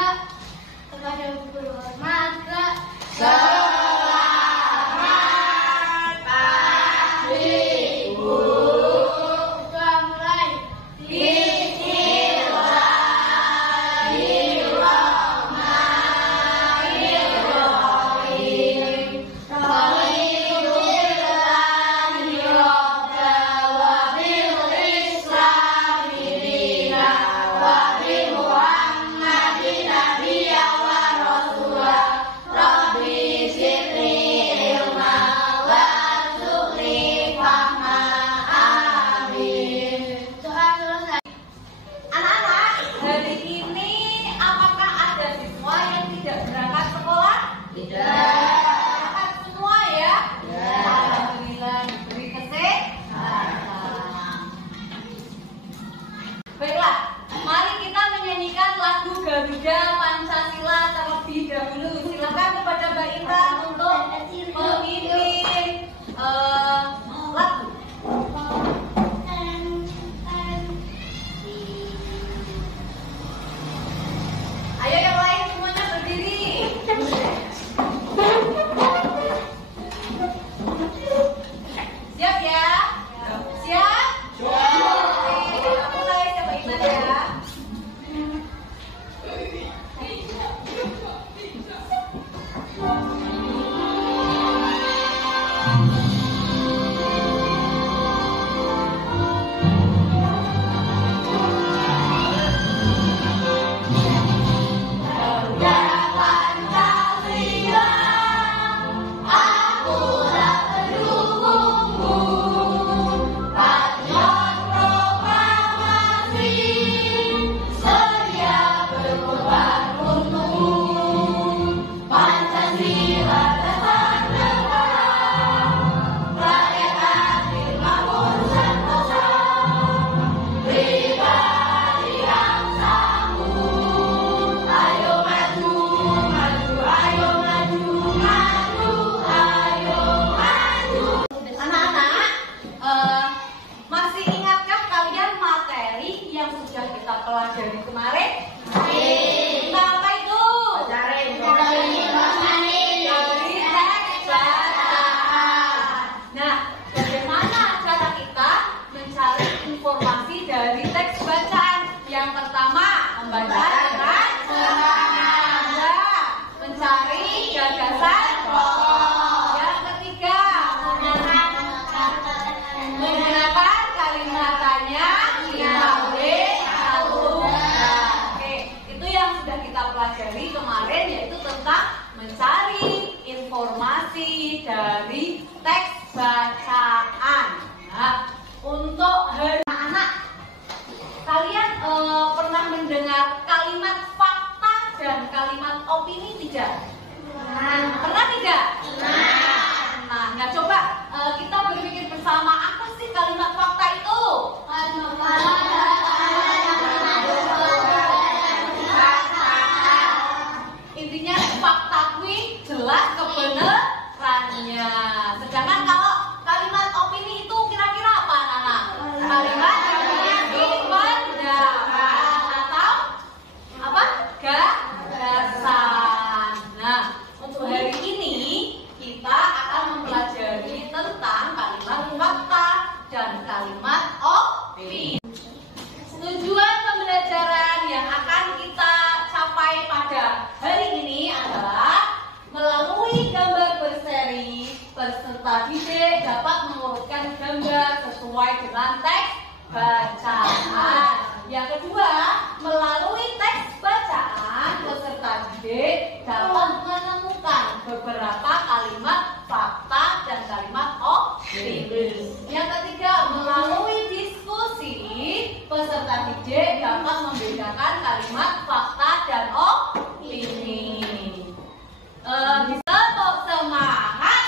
Kak. Kepada guru hormat, Kak. Selamat pagi, Bu. Kita mulai. Bismillahirrahmanirrahim. Hari ini apakah ada siswa yang tidak berangkat sekolah? Tidak. Berangkat semua ya? Ya. Alhamdulillah diberi kesehatan. Baiklah, mari kita menyanyikan lagu Garuda Pancasila terlebih dahulu. Silakan kepada Mbak Intan untuk memimpin lagu. Ayo yang lain semuanya berdiri. Siap ya? Siap? Oke, kita mulai coba Intan ya. Masih ingatkah kalian materi yang sudah kita pelajari kemarin? Tentang apa itu? Dari teks bacaan. Nah, bagaimana cara kita mencari informasi dari teks bacaan? Yang pertama, membaca dengan sengaja, mencari gagasan pokok. Yang ketiga, menggunakan kalimat tanya 5W1. Oke, itu yang sudah kita pelajari kemarin, yaitu tentang mencari informasi dari teks bacaan. Nah, untuk anak-anak, kalian pernah mendengar kalimat fakta dan kalimat opini tidak? Pernah tidak? Nah, coba kita berpikir bersama, apa sih kalimat fakta itu? Intinya fakta kui jelas kebenarannya. Sedangkan kalau kalimat opini itu kira-kira apa, anak-anak? Kalimat pendapat atau apa? Gagasan. Nah, untuk hari ini kita akan mempelajari tentang kalimat fakta dan kalimat opini. Tujuan pembelajaran yang akan kita capai pada hari ini adalah melalui gambar berseri, peserta didik dapat mengurutkan gambar sesuai dengan teks bacaan. Yang kedua, melalui teks bacaan, peserta didik dapat menemukan beberapa kalimat fakta dan kalimat opini. Yang ketiga, melalui diskusi, peserta didik dapat membedakan kalimat fakta dan opini. Bisa kok, semangat.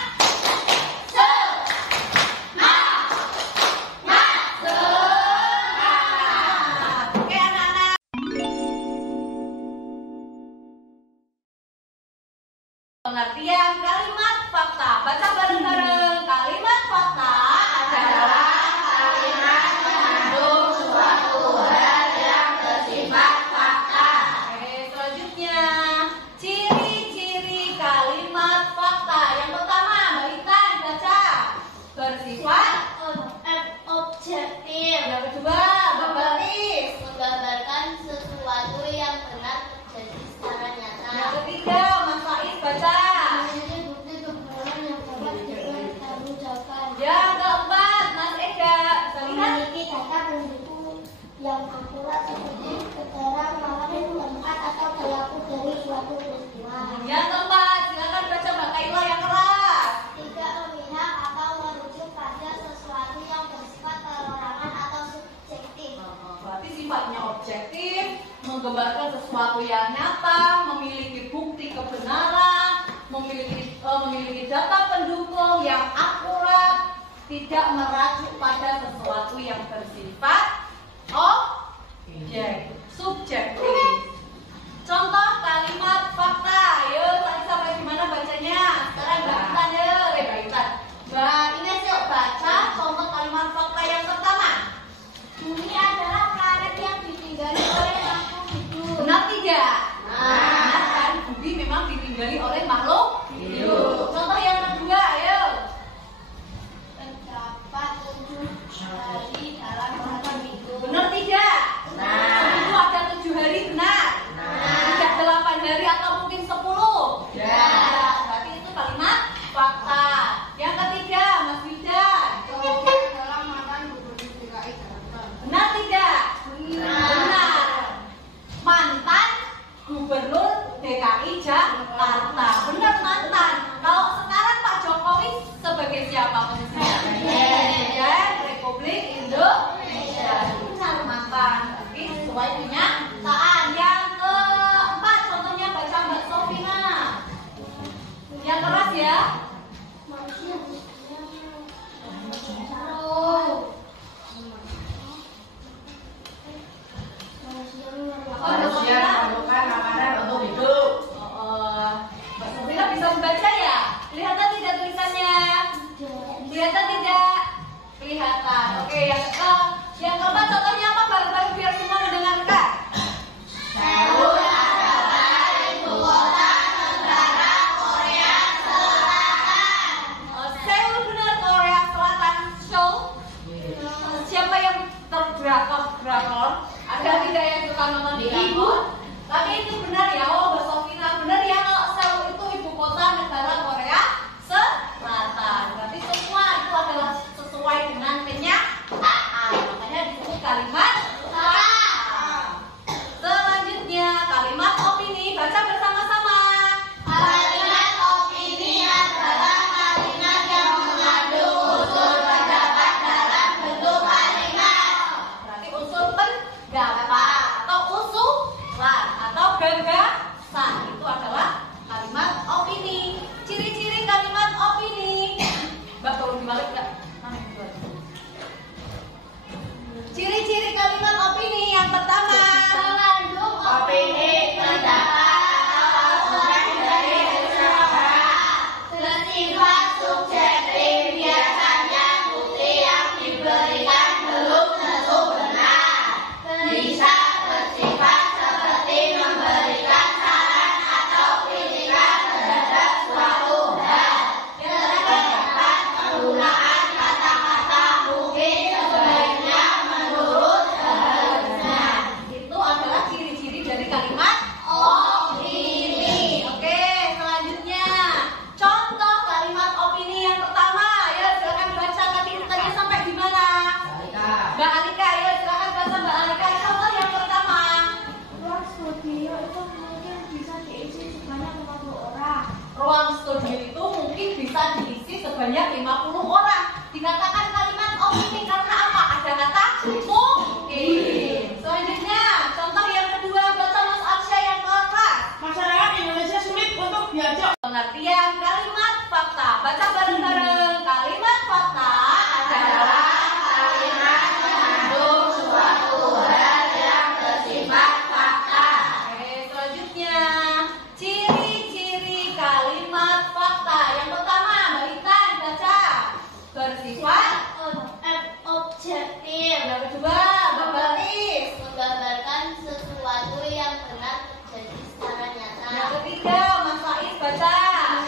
Oke anak-anak. Pengertian kalimat fakta. Baca bareng-bareng. Kalimat fakta adalah kalimat mengandung suatu hal yang bersifat fakta. Oke, selanjutnya nyata, memiliki bukti kebenaran, memiliki data pendukung yang akurat, tidak merujuk pada sesuatu yang bersifat subjektif. Contoh kalimat fakta. Ayo, tadi sampai gimana bacanya? Sekarang Mbak Intan ya, Mbak Intan. Mbak Ines yuk baca contoh kalimat fakta yang pertama. Bumi adalah planet yang ditinggali oleh makhluk hidup. Benar tidak? Benar kan? Bumi memang ditinggali oleh makhluk hidup. Contoh yang kedua, ayo. Terdapat 7 hari dalam satu minggu. Benar tidak? Seminggu ada 7 hari, benar? Tidak 8 hari atau mungkin 10? Ya. Berarti itu kalimat fakta. Yang ketiga, Mas Bidan. Kemudian dalam mantan gubernur DKI Jakarta. Benar tidak? Benar. Mantan gubernur DKI Jakarta. Benar mantan. Kalau sekarang Pak Jokowi sebagai siapa posisinya? Presiden Republik Indonesia. Benar mantan. Berarti sesuai kenyataan. Yang keempat contohnya baca Mbak Sofina. Yang keras ya. Manusia Manusia memerlukan makanan untuk hidup. Mbak Sofina bisa membaca ya? Kelihatan tidak tulisannya? Kelihatan tidak? Kelihatan. Oke, yang keempat contohnya apa? Bareng-bareng biar semua mendengarkan. Seoul adalah ibu kota negara Korea Selatan. Seoul benar, Korea Selatan. Seoul. Siapa yang drakor? Ada tidak yang suka nonton drakor? Tapi itu benar ya, Mbak Sofina. Benar ya kalau Seoul itu ibu kota negara Korea Selatan. Berarti semua itu adalah sesuai dengan kenyataan. Makanya disebut kalimat fakta. Selanjutnya kalimat opini. Baca bersama-sama. Kalimat opini adalah kalimat yang mengandung unsur pendapat dalam bentuk kalimat. Berarti unsur pendapat atau usulan atau gagasan itu adalah kalimat opini. Ciri-ciri kalimat opini. Mbak tolong dibalik nggak? Mana yang dibalik? Ciri-ciri kalimat opini yang pertama. Mengandung Opini, pendapat, atau surat dari seseorang bersifat subjektif, biasanya bukti yang diberikan belum tentu benar. Bisa bersifat seperti memberikan saran atau kritikan terhadap suatu hal. Terdapat penggunaan kata-kata mungkin sebaiknya menurut seharusnya. Itu adalah ciri-ciri dari kalimat Opini. Oke, selanjutnya contoh kalimat opini yang pertama. Ya, silakan baca tadi sampai di mana? Mbak Alika, ya silakan baca Mbak Alika. Contoh yang pertama. Ruang studio itu mungkin bisa diisi sebanyak 50 orang. Ruang studio itu mungkin bisa diisi sebanyak 50 orang. Dikatakan kalimat opini karena apa? Ada kata mungkin. Selanjutnya, contoh yang kedua, baca Mas Arsya yang kelas. Masyarakat Indonesia sulit untuk diajak. Pengertian kalimat fakta. Baca bareng-bareng. Kalimat fakta adalah Kalimat mengandung suatu hal yang bersifat fakta. Oke, selanjutnya ciri-ciri kalimat fakta. Yang pertama, Mbak Intan baca. Bersifat. Objektif, Yang kedua, Mbak Baris. menggambarkan sesuatu yang benar terjadi secara nyata. Yang ketiga, Mas Faiz baca.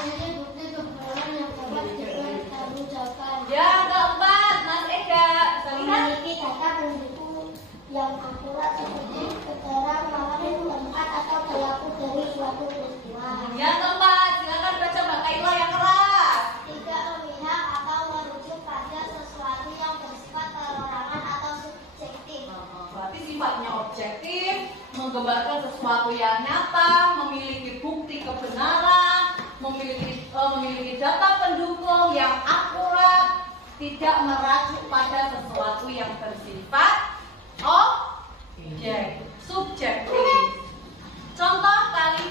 Memiliki bukti kebenaran yang dapat dipertanggungjawabkan. Yang keempat, Mas Ega. Bisa lihat? Memiliki data pendukung yang akurat seperti keterangan waktu, tempat atau pelaku dari suatu peristiwa. Yang keempat, silakan baca Mbak Kaila yang keras. Tidak memihak atau merujuk pada sesuatu yang bersifat perorangan atau subjektif. Berarti sifatnya objektif, menggambarkan sesuatu yang nyata, memiliki bukti kebenaran, memiliki data pendukung yang akurat, tidak merujuk pada sesuatu yang bersifat subjektif. Contoh kalimat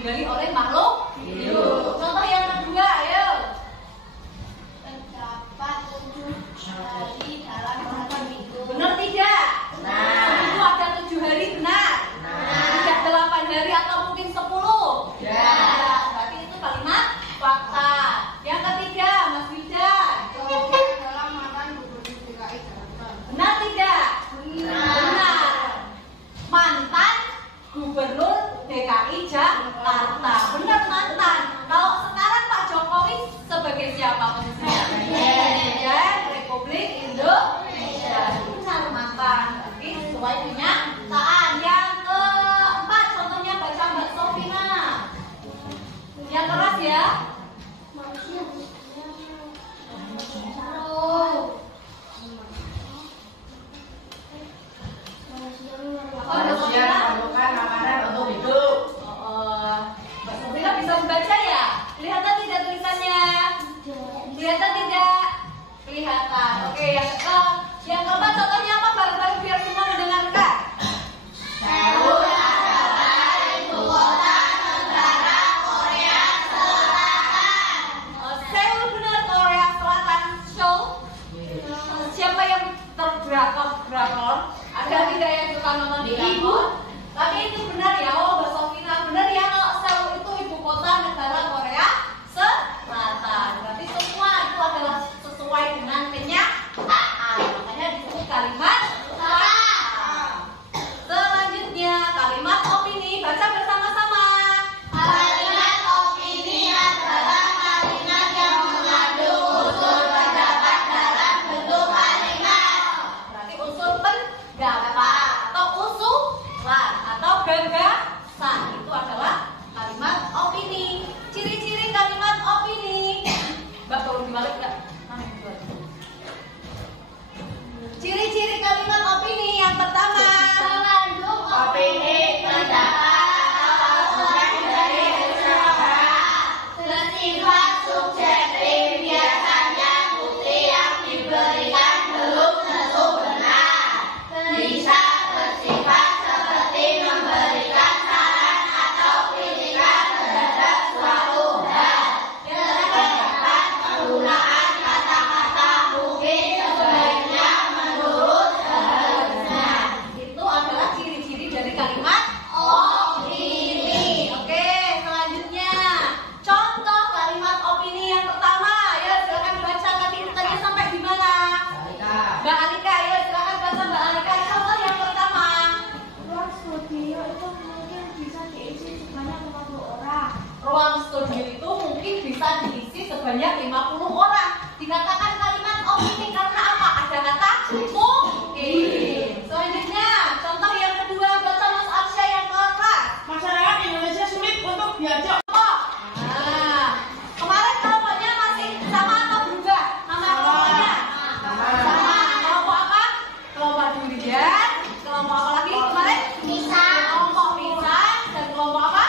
ditinggali oleh makhluk hidup. Contoh yang kedua, ayo. Terdapat 7 hari dalam satu minggu. Benar tidak? Seminggu ada 7 hari, benar? Tidak 8 hari atau mungkin 10? Ya. Berarti itu kalimat fakta. Yang ketiga, Mas Wijan. Dalam mantan gubernur DKI Jakarta. Benar tidak? Benar. Mantan gubernur DKI Jakarta. Benar, mantan. Kalau sekarang Pak Jokowi sebagai siapa posisinya? Presiden Republik Indonesia. Benar, mantan. Berarti sesuai kenyataan. Yang keempat, contohnya baca Mbak Sofina. Yang keras ya. Manusia Manusia memerlukan makanan untuk hidup. Mbak Sofina bisa membaca ya? Kelihatan tidak tulisannya? Kelihatan tidak? Kelihatan. Oke, yang keempat contohnya apa? Bareng-bareng biar semua mendengarkan. Seoul adalah ibu kota negara Korea Selatan. Seoul benar, Korea Selatan. Seoul. Siapa yang terdrakor? Ada tidak yang suka nonton di drakor? Tapi itu benar ya, Mbak Sofina. Benar ya, kalau Seoul itu ibu kota negara Korea Selatan. Berarti semua itu adalah sesuai dengan kenyataan. Makanya disebut kalimat fakta. Selanjutnya kalimat opini. Baca bersama-sama. Kalimat opini adalah kalimat yang mengandung unsur pendapat dalam bentuk kalimat. Berarti unsur pendapat atau usulan atau gagasan itu adalah kalimat opini. Ciri-ciri kalimat opini. Mbak tolong dibalik nggak? Mana yang dibalik? Ciri-ciri kalimat opini yang pertama. Mengandung Opini, pendapat, atau surat dari usaha bersifat subjektif, biasanya bukti yang diberikan belum tentu benar. Bisa bersifat seperti memberikan saran atau kritikan terhadap suatu hal. Terdapat penggunaan kata-kata mungkin sebaiknya menurut seharusnya. Itu adalah ciri-ciri dari kalimat Opini. Oke, selanjutnya contoh kalimat opini yang pertama. Ya, silakan baca tadi sampai di mana? Mbak Alika, ya silakan baca Mbak Alika. Contoh yang pertama. Ruang studio itu mungkin bisa diisi sebanyak 50 orang. Ruang studio itu mungkin bisa diisi sebanyak 50 orang. Dikatakan kalimat opini karena apa? Ada kata mungkin. Selanjutnya, contoh yang kedua, baca Mas Arsya yang kelas. Masyarakat Indonesia sulit untuk diajak. Nah, kemarin kelompoknya masih sama atau berubah? Nama kelompoknya? Sama. Kelompok apa? Kelompok durian. Kelompok apa lagi kemarin? Pisang. Kelompok pisang dan kelompok apa?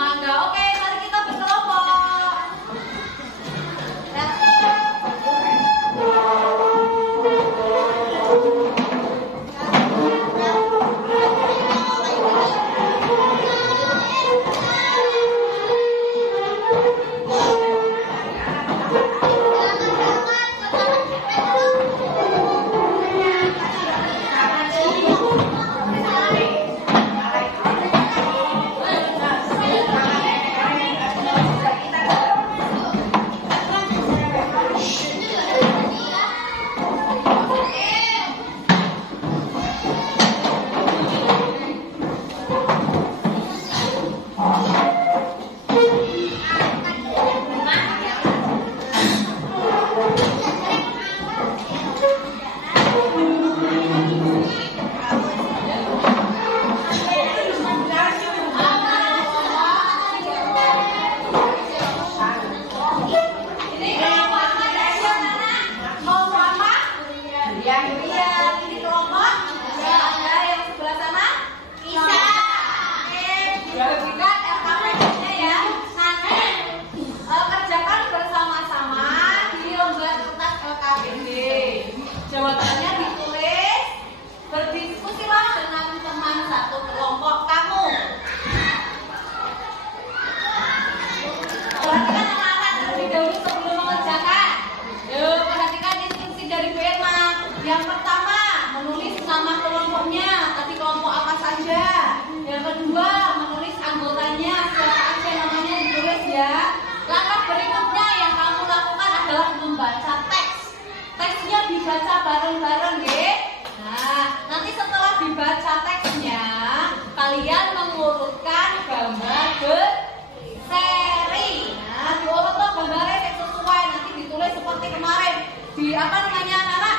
Mangga. Oke, mari kita berkelompok. Ya. bareng-bareng ya. Nah, nanti setelah dibaca teksnya, kalian mengurutkan gambar berseri. Nah, diurut tuh gambarnya yang sesuai, nanti ditulis seperti kemarin. Di apa namanya anak-anak?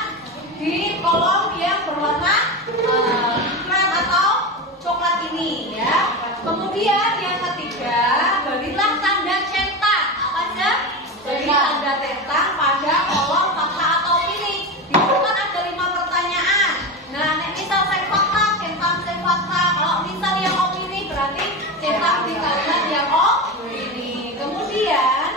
Di kolom yang berwarna krem atau coklat ini ya. Kemudian yang ketiga, berilah tanda centang. Apa aja? Beri tanda centang pada kolom fakta atau opini. Di situ kan ada 5 pertanyaan. Nah, misal saya fakta, centang saya fakta. Kalau misal yang opini berarti centang di kalimat yang opini. Kemudian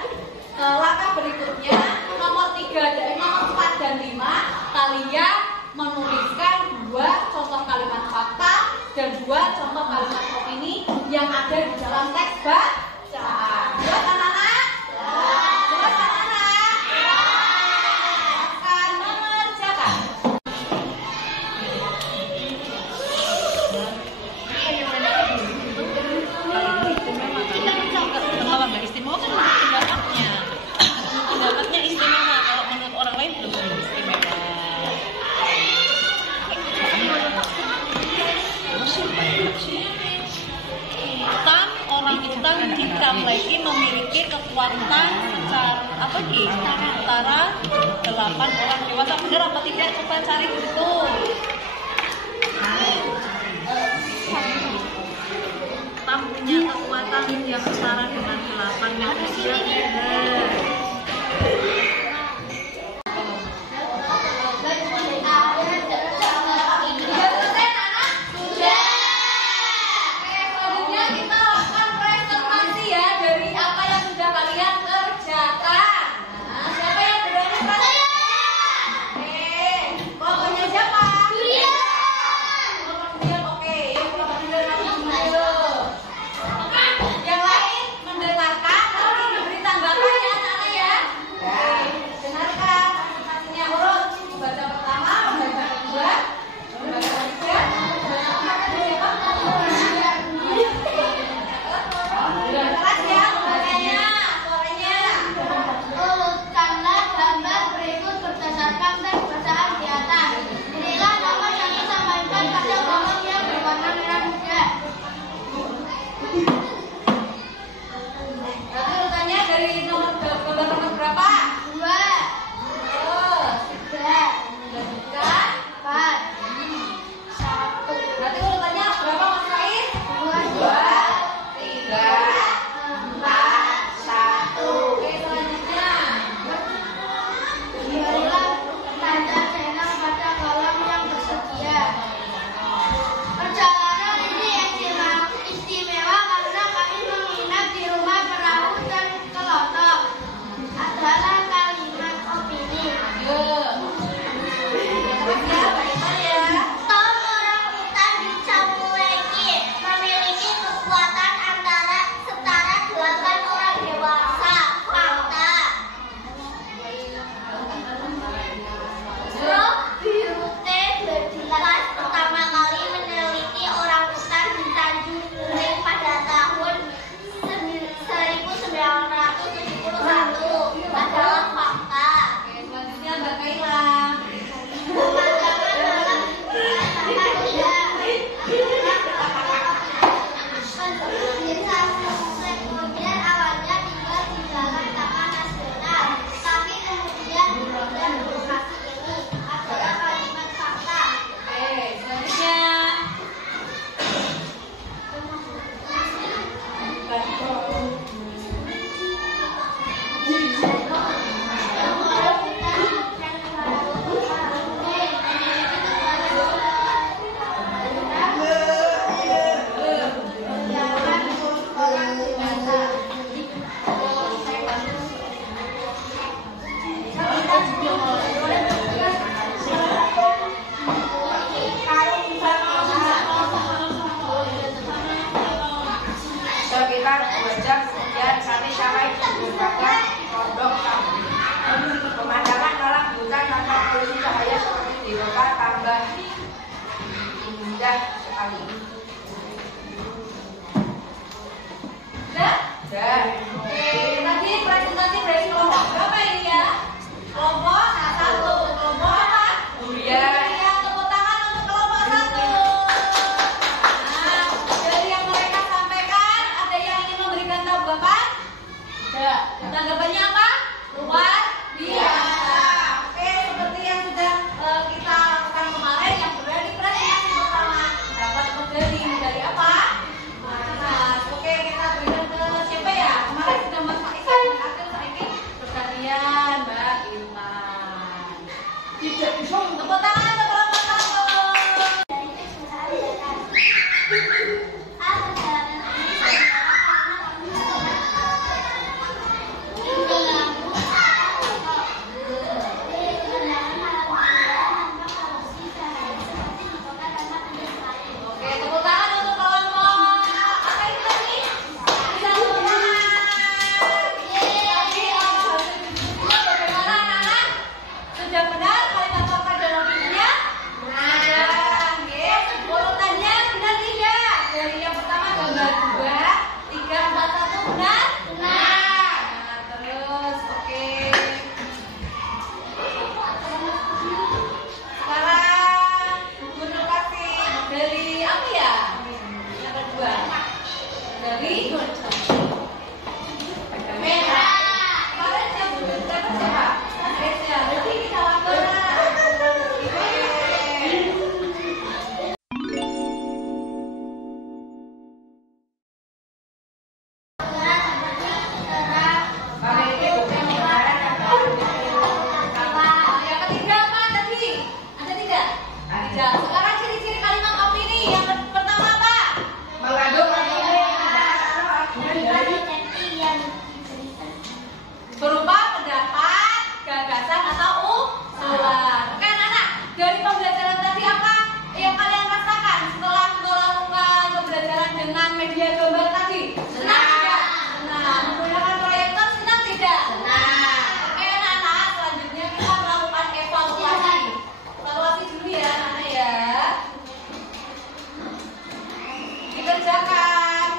langkah berikutnya nomor 4 dan 5 kalian menuliskan 2 contoh kalimat fakta dan 2 contoh kalimat opini yang ada di dalam teks bacaan. Jelas anak-anak? Jelas anak-anak? Akan mengerjakan. Nggak istimewa kan pendapatnya. Pendapatnya istimewa, kalau menurut orang lain belum istimewa. Orang hitam ditambahki memiliki kekuatan setara 8 orang dewasa. Benar apa tidak? Coba cari di situ. Hitam punya kekuatan yang setara dengan 8 manusia. indah sekali. Sudah? Oke, nanti presentasi dari kelompok berapa ini ya? Kelompok 1. Kelompok apa? dari merah. Kemarin yang dapat siapa? Gracia. Berarti kita laporan. Yang ketiga apa tadi? Ada tidak? Ada. Sekarang ciri-ciri kalimat opini yang pertama apa? Mengandung Berupa pendapat, gagasan atau usulan. Oke anak-anak, dari pembelajaran tadi apa yang kalian rasakan setelah melakukan pembelajaran dengan media gambar tadi? Senang tidak? Senang. Menggunakan proyektor senang tidak? Senang. Oke anak-anak, selanjutnya kita melakukan evaluasi. Evaluasi dulu ya anak-anak ya. Dikerjakan.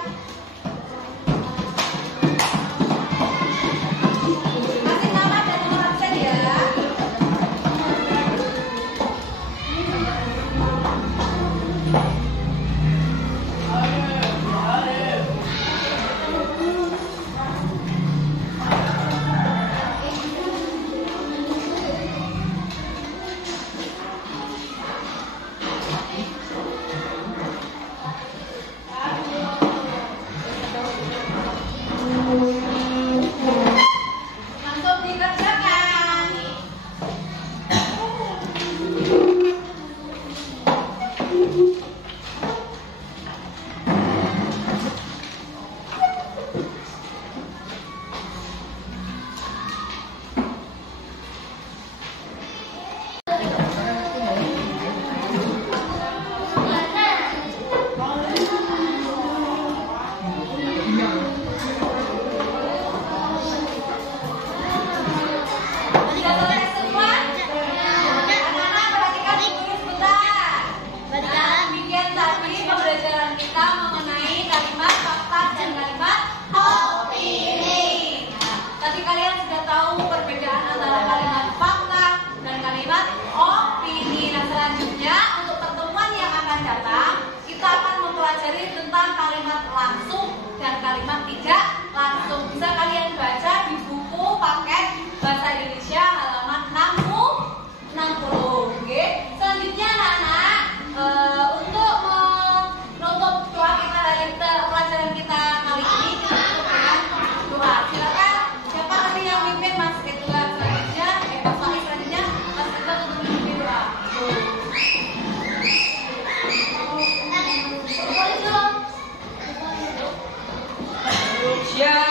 Kasih nama dan nomor absen ya. Langsung dikerjakan. Sudah selesai semua? Anak-anak perhatikan dulu sebentar. Demikian tadi pembelajaran kita mengenai kalimat fakta dan kalimat opini. Tadi kalian sudah tahu perbedaan antara kalimat fakta dan kalimat opini. Nah selanjutnya untuk pertemuan yang akan datang kita akan mempelajari tentang kalimat langsung dan kalimat tidak langsung. Bisa kalian baca di buku paket Bahasa Indonesia halaman 60. Oke. Selanjutnya anak-anak untuk menutup doa kita dari pelajaran kita kali ini kita tutup dengan doa. Silakan siapa tadi yang mimpin Mas Ketua selanjutnya, Pak Faiz selanjutnya, Mas Ketua untuk memimpin doa. Boleh dong. Ya.